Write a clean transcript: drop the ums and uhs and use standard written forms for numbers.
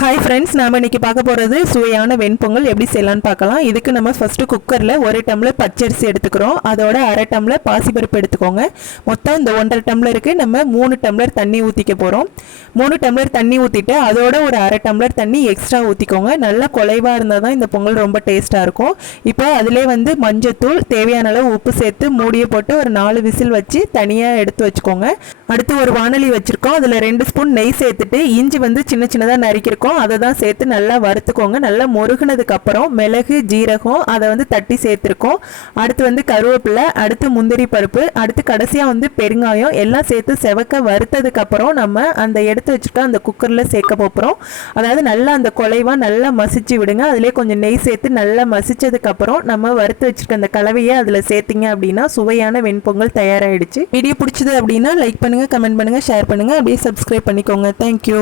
Hi friends, நாம் இன்றைக்கி பார்க்க போகிறது சுவையான வெண்பொங்கல் எப்படி செய்யலான்னு பார்க்கலாம். இதுக்கு நம்ம ஃபஸ்ட்டு குக்கரில் 1 டம்ளர் பச்சரிசி எடுத்துக்கிறோம். அதோட 1/2 டம்ளர் பாசிப்பருப்பு எடுத்துக்கோங்க. மொத்தம் இந்த 1.5 டம்ளருக்கு நம்ம 3 டம்ளர் தண்ணி ஊற்றிக்க போகிறோம். 3 டம்ளர் தண்ணி ஊற்றிட்டு அதோட ஒரு 1/2 டம்ளர் தண்ணி எக்ஸ்ட்ரா ஊற்றிக்கோங்க. நல்லா குலைவாக இருந்தால் தான் இந்த பொங்கல் ரொம்ப டேஸ்ட்டாக இருக்கும். இப்போ அதிலே மஞ்சத்தூள், தேவையான அளவு உப்பு சேர்த்து மூடியை போட்டு ஒரு 4 விசில் வச்சு தனியாக எடுத்து வச்சுக்கோங்க. அடுத்து ஒரு வானலி வச்சுருக்கோம். அதில் 2 ஸ்பூன் நெய் சேர்த்துட்டு இஞ்சி சின்ன சின்னதாக நறுக்கிருக்கோம். அதை தான் சேர்த்து நல்லா வறுத்துக்கோங்க. நல்லா முருகினதுக்கு அப்புறம் மிளகு, ஜீரகம் அதை தட்டி சேர்த்துருக்கோம். அடுத்து கருவேப்பிலை, அடுத்து முந்திரி பருப்பு, அடுத்து கடைசியாக பெருங்காயம் எல்லாம் சேர்த்து செவக்க வறுத்ததுக்கு அப்புறம் நம்ம அந்த எடுத்து வச்சுருக்க அந்த குக்கரில் சேர்க்க போகிறோம். அதாவது நல்லா அந்த குலைவாக நல்லா மசிச்சு விடுங்க. அதிலே கொஞ்சம் நெய் சேர்த்து நல்லா மசிச்சதுக்கு அப்புறம் நம்ம வறுத்து வச்சுருக்க அந்த கலவையை அதில் சேர்த்திங்க அப்படின்னா சுவையான வெண்பொங்கல் தயாராகிடுச்சு. வீடியோ பிடிச்சது அப்படின்னா லைக் பண்ணுங்கள், கமெண்ட் பண்ணுங்கள், ஷேர் பண்ணுங்கள், அப்படியே சப்ஸ்கிரைப் பண்ணிக்கோங்க. தேங்க்யூ.